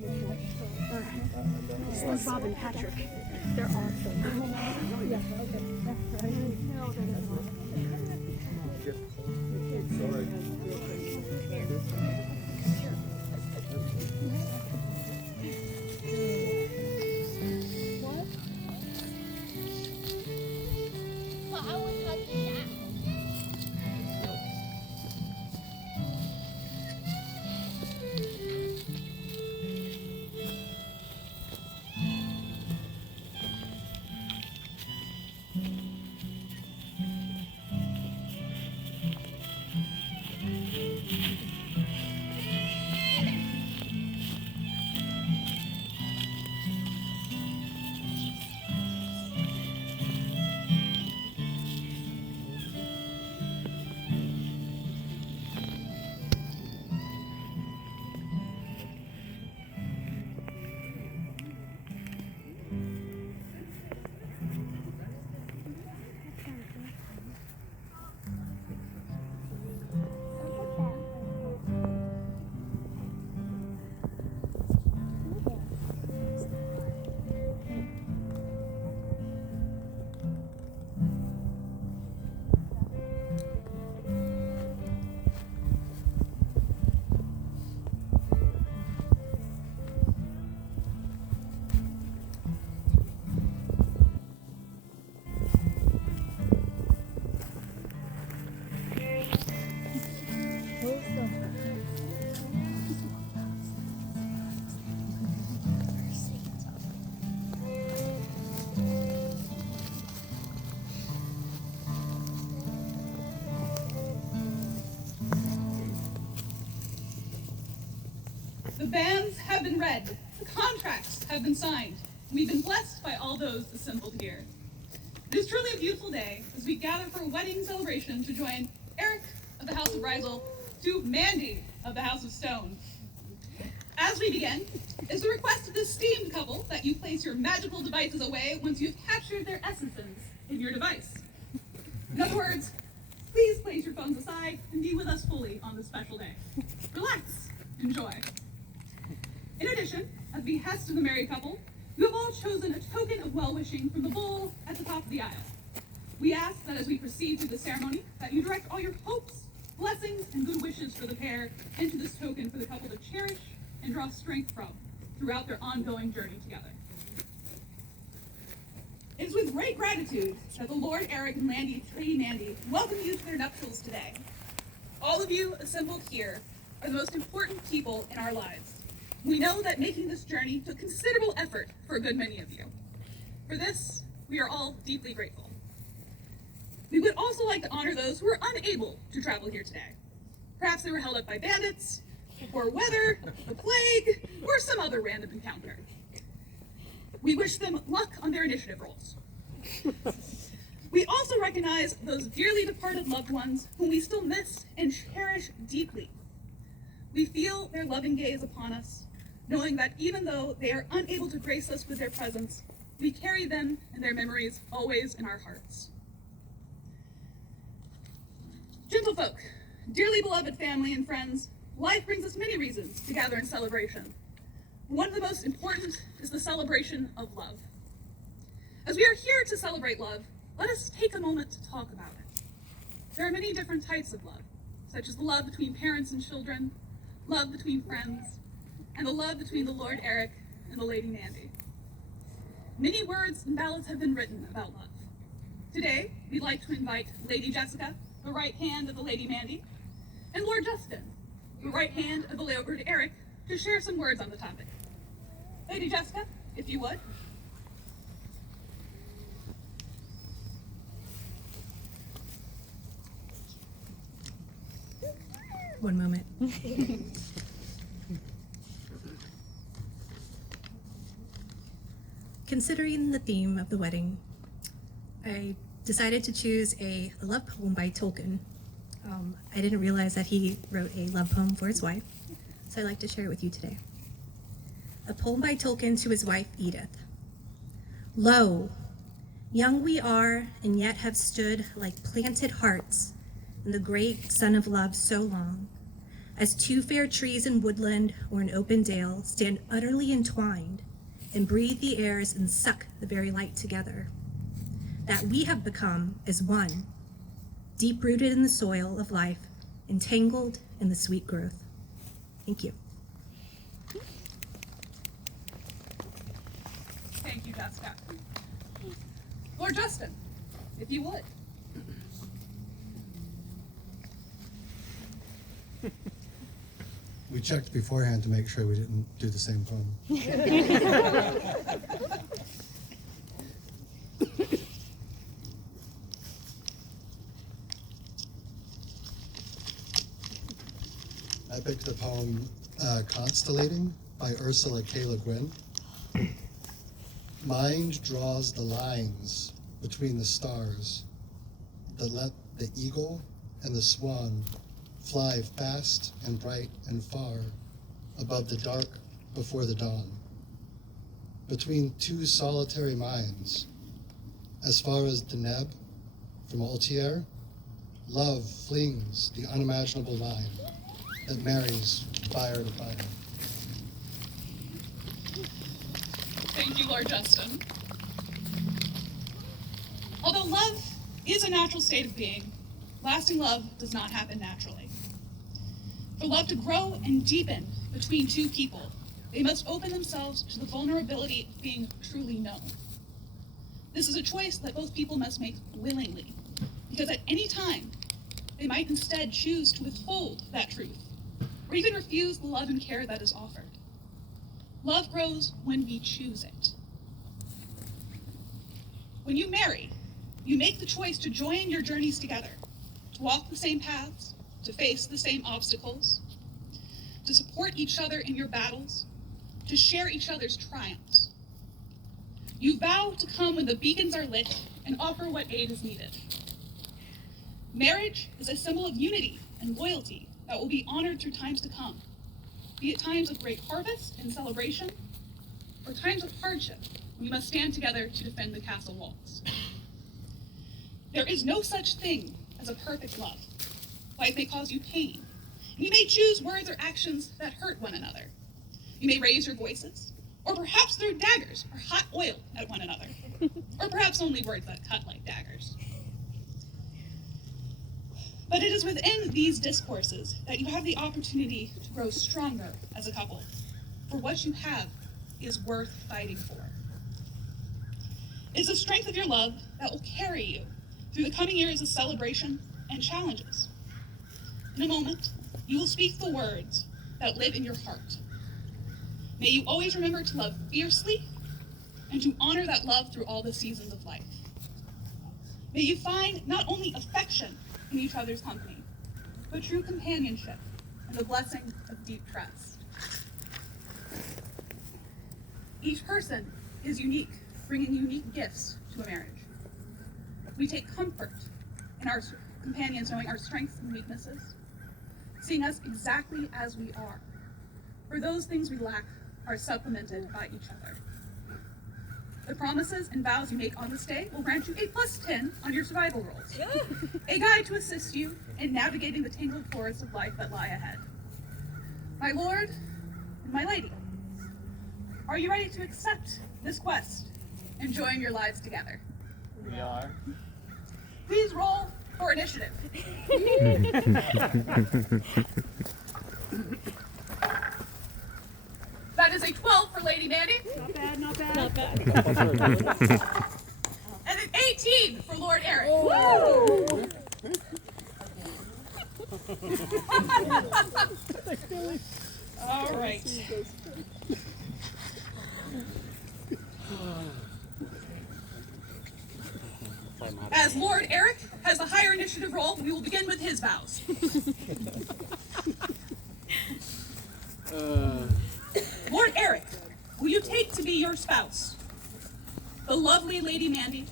This is Bob and Patrick. They're awesome. Yeah, okay. That's right. No, that is not. Sorry. Well, I was lucky that. The banns have been read, the contracts have been signed, and we've been blessed by all those assembled here. It is truly a beautiful day as we gather for a wedding celebration to join Eric of the House of Rysel to Mandy of the House of Stone. As we begin, is the request of this esteemed couple that you place your magical devices away once you've captured their essences in your device. In other words, please place your phones aside and be with us fully on this special day. Relax, enjoy. In addition, at the behest of the married couple, you have all chosen a token of well-wishing from the bowl at the top of the aisle. We ask that as we proceed through the ceremony, that you direct all your hopes, blessings, and good wishes for the pair into this token for the couple to cherish and draw strength from throughout their ongoing journey together. It is with great gratitude that the Lord Eric and Lady Mandy welcome you to their nuptials today. All of you assembled here are the most important people in our lives. We know that making this journey took considerable effort for a good many of you. For this, we are all deeply grateful. We would also like to honor those who were unable to travel here today. Perhaps they were held up by bandits, or weather, the plague, or some other random encounter. We wish them luck on their initiative rolls. We also recognize those dearly departed loved ones whom we still miss and cherish deeply. We feel their loving gaze upon us, knowing that even though they are unable to grace us with their presence, we carry them and their memories always in our hearts. Gentlefolk, dearly beloved family and friends, life brings us many reasons to gather in celebration. One of the most important is the celebration of love. As we are here to celebrate love, let us take a moment to talk about it. There are many different types of love, such as the love between parents and children, love between friends, and the love between the Lord Eric and the Lady Mandy. Many words and ballads have been written about love. Today, we'd like to invite Lady Jessica, the right hand of the Lady Mandy, and Lord Justin, the right hand of the Lord Eric, to share some words on the topic. Lady Jessica, if you would. One moment. Considering the theme of the wedding, I decided to choose a love poem by Tolkien. I didn't realize that he wrote a love poem for his wife, so I'd like to share it with you today. A poem by Tolkien to his wife, Edith. Lo, young we are, and yet have stood like planted hearts in the great sun of love so long. As two fair trees in woodland or an open dale stand utterly entwined and breathe the airs and suck the very light together, that we have become as one, deep-rooted in the soil of life, entangled in the sweet growth. Thank you. Thank you, Jessica. Lord Justin, if you would. We checked beforehand to make sure we didn't do the same poem. I picked the poem Constellating by Ursula K. Le Guin. Mind draws the lines between the stars that let the eagle and the swan fly fast and bright and far above the dark before the dawn. Between two solitary minds, as far as Deneb from Altier, love flings the unimaginable line that marries fire to fire. Thank you, Lord Justin. Although love is a natural state of being, lasting love does not happen naturally. For love to grow and deepen between two people, they must open themselves to the vulnerability of being truly known. This is a choice that both people must make willingly, because at any time, they might instead choose to withhold that truth, or even refuse the love and care that is offered. Love grows when we choose it. When you marry, you make the choice to join your journeys together, to walk the same paths, to face the same obstacles, to support each other in your battles, to share each other's triumphs. You vow to come when the beacons are lit and offer what aid is needed. Marriage is a symbol of unity and loyalty that will be honored through times to come, be it times of great harvest and celebration, or times of hardship when we must stand together to defend the castle walls. There is no such thing as a perfect love. Life may cause you pain, and you may choose words or actions that hurt one another. You may raise your voices, or perhaps throw daggers or hot oil at one another, or perhaps only words that cut like daggers. But it is within these discourses that you have the opportunity to grow stronger as a couple, for what you have is worth fighting for. It is the strength of your love that will carry you through the coming years of celebration and challenges. In a moment, you will speak the words that live in your heart. May you always remember to love fiercely and to honor that love through all the seasons of life. May you find not only affection in each other's company, but true companionship and the blessing of deep trust. Each person is unique, bringing unique gifts to a marriage. We take comfort in our companions knowing our strengths and weaknesses, seeing us exactly as we are, for those things we lack are supplemented by each other. The promises and vows you make on this day will grant you a +10 on your survival rolls, a guide to assist you in navigating the tangled forests of life that lie ahead. My lord and my lady, are you ready to accept this quest and join your lives together? We are. Please roll for initiative. That is a 12 for Lady Mandy. Not bad, not bad. Not bad. And an 18 for Lord Eric. Woo! All right. As Lord Eric has the higher initiative roll, we will begin with his vows. Lord Eric, will you take to be your spouse the lovely Lady Mandy,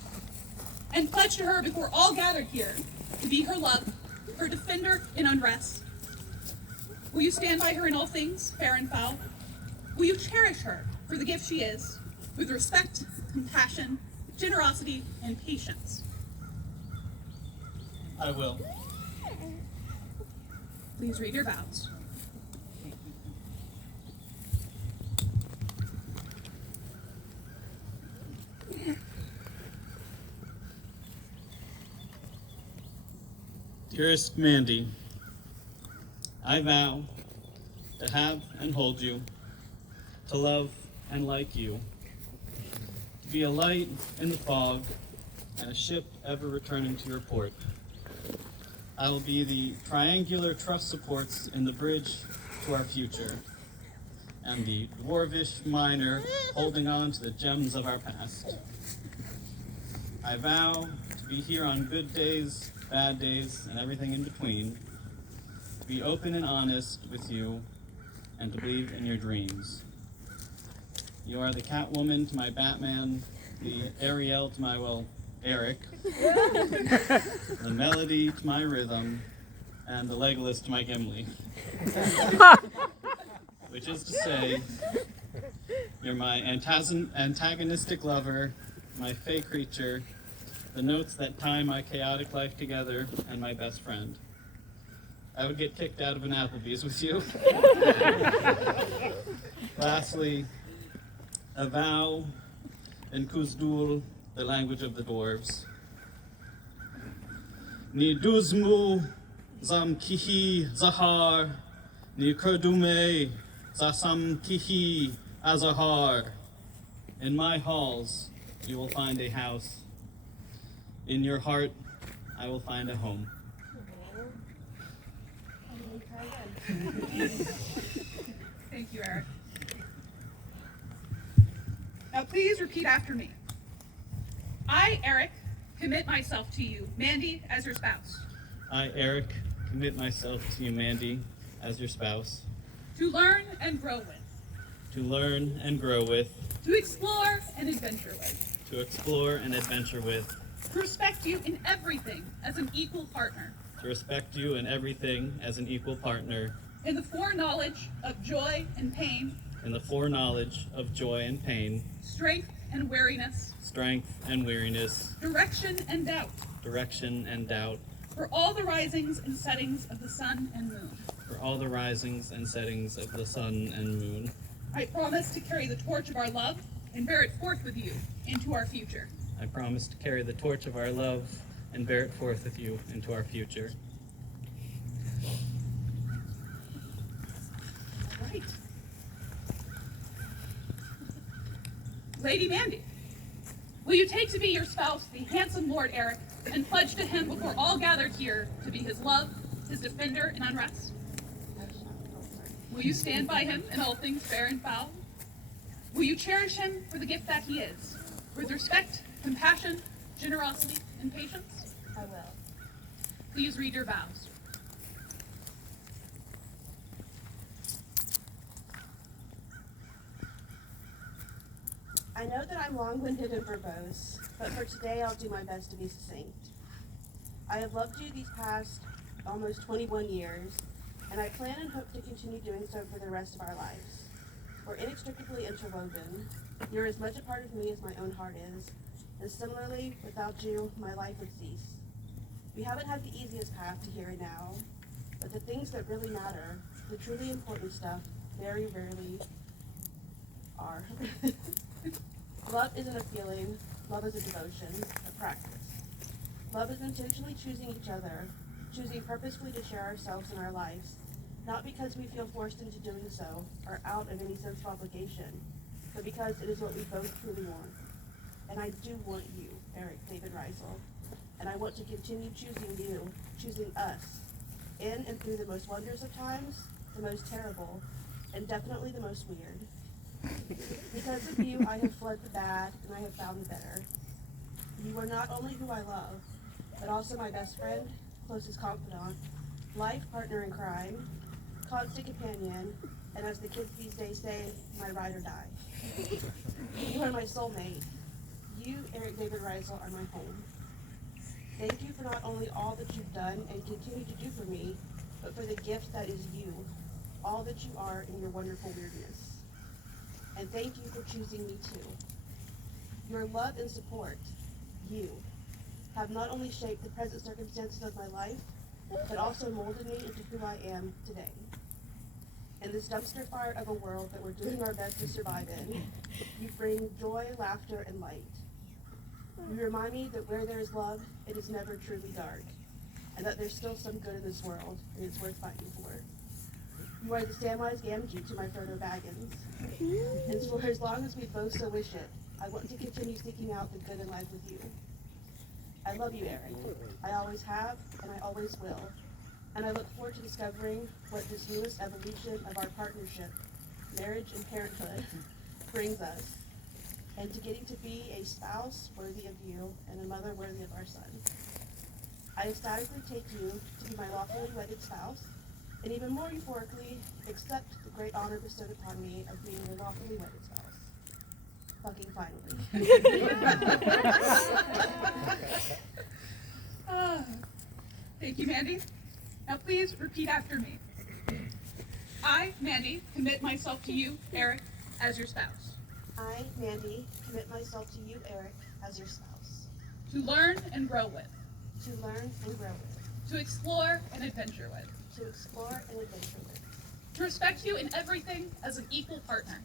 and pledge to her before all gathered here to be her love, her defender in unrest? Will you stand by her in all things, fair and foul? Will you cherish her for the gift she is, with respect, compassion, generosity, and patience? I will. Please read your vows. Dearest Mandy, I vow to have and hold you, to love and like you, to be a light in the fog and a ship ever returning to your port. I will be the triangular truss supports in the bridge to our future, and the dwarvish miner holding on to the gems of our past. I vow to be here on good days, bad days, and everything in between, to be open and honest with you, and to believe in your dreams. You are the Catwoman to my Batman, the Ariel to my, well, Eric, the Melody to my Rhythm, and the Legolas to my Gimli. Which is to say, you're my antagonistic lover, my fey creature, the notes that tie my chaotic life together, and my best friend. I would get kicked out of an Applebee's with you. Lastly, a vow in Kuzdul, the language of the dwarves. Ni duzmu zam kihi zahar, ni kurdume zasam kihi azahar. In my halls, you will find a house. In your heart, I will find a home. Thank you, Eric. Now please repeat after me. I, Eric, commit myself to you, Mandy, as your spouse. I, Eric, commit myself to you, Mandy, as your spouse, To learn and grow with. to learn and grow with, To explore and adventure with. to explore and adventure with, To respect you in everything as an equal partner. to respect you in everything as an equal partner, In the foreknowledge of joy and pain, in the foreknowledge of joy and pain, strength and weariness, strength and weariness, direction and doubt, direction and doubt, for all the risings and settings of the sun and moon. for all the risings and settings of the sun and moon. I promise to carry the torch of our love and bear it forth with you into our future. I promise to carry the torch of our love and bear it forth with you into our future. All right. Lady Mandy, will you take to be your spouse the handsome Lord Eric and pledge to him before all gathered here to be his love, his defender in unrest? Will you stand by him in all things fair and foul? Will you cherish him for the gift that he is, with respect, compassion, generosity, and patience? I will. Please read your vows. I know that I'm long-winded and verbose, but for today I'll do my best to be succinct. I have loved you these past almost 21 years, and I plan and hope to continue doing so for the rest of our lives. We're inextricably interwoven. You're as much a part of me as my own heart is, and similarly, without you, my life would cease. We haven't had the easiest path to here and now, but the things that really matter, the truly important stuff, very rarely are. Love isn't a feeling, love is a devotion, a practice. Love is intentionally choosing each other, choosing purposefully to share ourselves in our lives, not because we feel forced into doing so or out of any sense of obligation, but because it is what we both truly want. And I do want you, Eric David Reisel, and I want to continue choosing you, choosing us, in and through the most wondrous of times, the most terrible, and definitely the most weird. Because of you, I have fled the bad, and I have found the better. You are not only who I love, but also my best friend, closest confidant, life partner in crime, constant companion, and as the kids these days say, my ride or die. You are my soulmate. You, Eric David Reisel, are my home. Thank you for not only all that you've done and continue to do for me, but for the gift that is you, all that you are in your wonderful weirdness. And thank you for choosing me too. Your love and support, you, have not only shaped the present circumstances of my life, but also molded me into who I am today. In this dumpster fire of a world that we're doing our best to survive in, you bring joy, laughter, and light. You remind me that where there is love, it is never truly dark. and that there's still some good in this world, and it's worth fighting for. You are the Samwise Gamgee to my Frodo Baggins, and for as long as we both so wish it, I want to continue seeking out the good in life with you. I love you, Eric. I always have, and I always will. And I look forward to discovering what this newest evolution of our partnership, marriage and parenthood, brings us, and to getting to be a spouse worthy of you and a mother worthy of our son. I ecstatically take you to be my lawfully wedded spouse, and even more euphorically accept the great honor bestowed upon me of being your lawfully wedded spouse. Fucking finally. Thank you, Mandy. Now please repeat after me. I, Mandy, commit myself to you, Eric, as your spouse. I, Mandy, commit myself to you, Eric, as your spouse. To learn and grow with. To learn and grow with. To explore and adventure with. To explore and adventure with. To respect you in everything as an equal partner.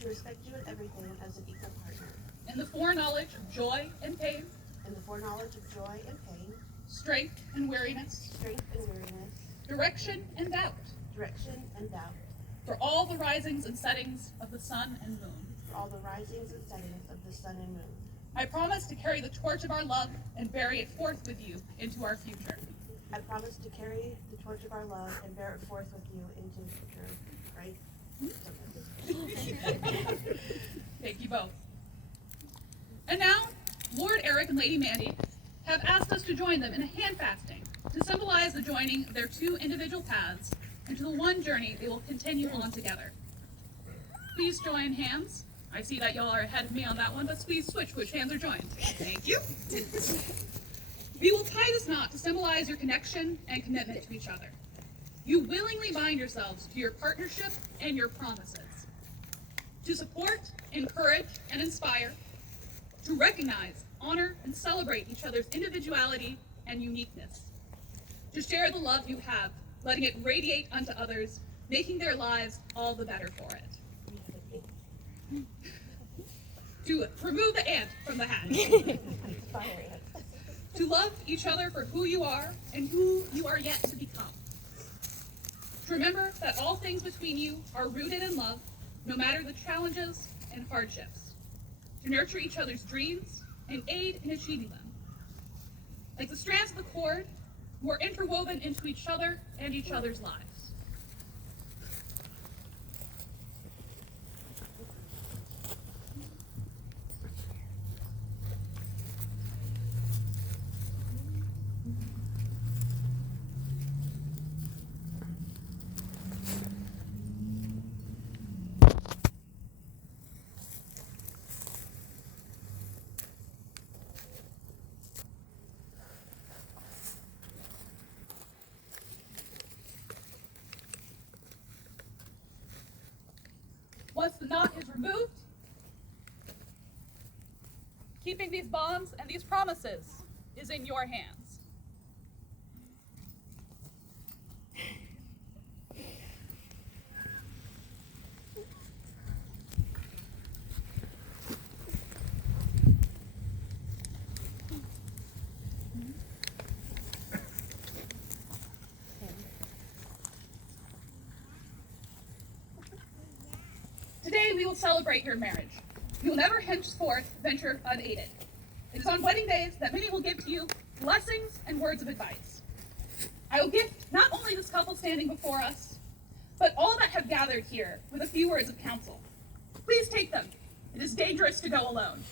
To respect you in everything as an equal partner. In the foreknowledge of joy and pain. In the foreknowledge of joy and pain. Strength and weariness. Strength and weariness. Direction and doubt. Direction and doubt. For all the risings and settings of the sun and moon. For all the risings and settings of the sun and moon. I promise to carry the torch of our love and bury it forth with you into our future. I promise to carry the torch of our love and bear it forth with you into the future, right? Thank you both. And now, Lord Eric and Lady Mandy have asked us to join them in a hand fasting to symbolize the joining of their two individual paths into the one journey they will continue on together. Please join hands. I see that y'all are ahead of me on that one, but please switch which hands are joined. Thank you. We will tie this knot to symbolize your connection and commitment to each other. You willingly bind yourselves to your partnership and your promises. To support, encourage, and inspire. To recognize, honor, and celebrate each other's individuality and uniqueness. To share the love you have, letting it radiate unto others, making their lives all the better for it. To remove the ant from the hat. To love each other for who you are and who you are yet to become. To remember that all things between you are rooted in love, no matter the challenges and hardships. To nurture each other's dreams and aid in achieving them. Like the strands of the cord, you are interwoven into each other and each other's lives. Once the knot is removed, keeping these bonds and these promises is in your hands. Today we will celebrate your marriage. You will never henceforth venture unaided. It is on wedding days that many will give to you blessings and words of advice. I will gift not only this couple standing before us, but all that have gathered here with a few words of counsel. Please take them. It is dangerous to go alone.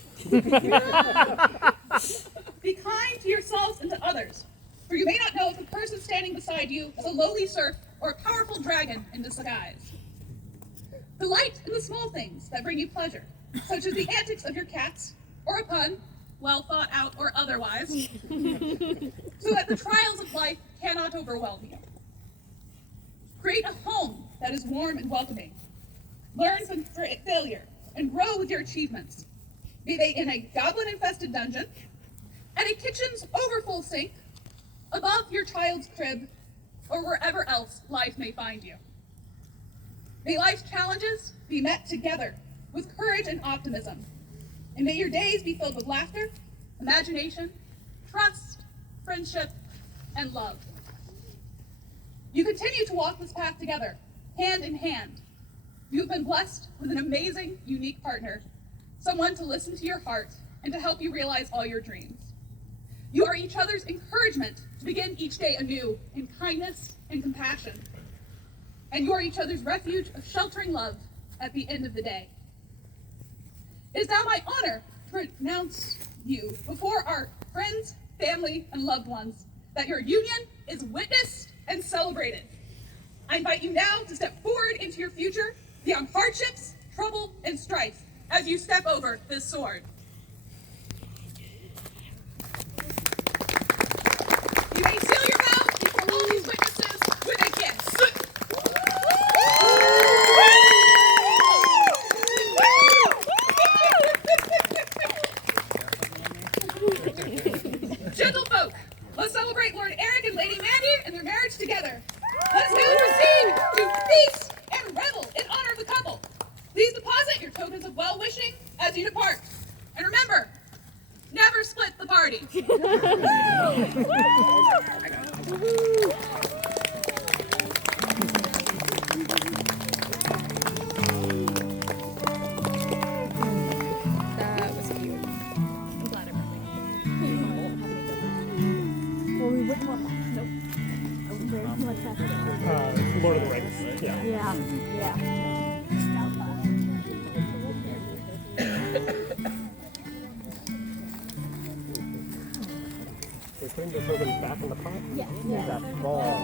Be kind to yourselves and to others, for you may not know if the person standing beside you is a lowly serf or a powerful dragon in disguise. Delight in the small things that bring you pleasure, such as the antics of your cats, or a pun, well thought out or otherwise, so that the trials of life cannot overwhelm you. Create a home that is warm and welcoming. Learn from failure and grow with your achievements, be they in a goblin-infested dungeon, at a kitchen's overfull sink, above your child's crib, or wherever else life may find you. May life's challenges be met together with courage and optimism. And may your days be filled with laughter, imagination, trust, friendship, and love. You continue to walk this path together, hand in hand. You have been blessed with an amazing, unique partner, someone to listen to your heart and to help you realize all your dreams. You are each other's encouragement to begin each day anew in kindness and compassion. And you are each other's refuge of sheltering love at the end of the day. It is now my honor to pronounce you before our friends, family, and loved ones that your union is witnessed and celebrated. I invite you now to step forward into your future beyond hardships, trouble, and strife as you step over this sword. You may seal your vow before all these witnesses with a kiss. Gentlefolk, let's celebrate Lord Eric and Lady Mandy and their marriage together. Let's go proceed to feast and revel in honor of the couple. Please deposit your tokens of well-wishing as you depart. And remember, never split the party. That was cute. I'm glad I brought it. Well, we wouldn't want that. Nope. I would very much have to. Lord of the Rings. Yeah. Yeah, yeah. They putting the tokens back in the pot? Yeah. That ball.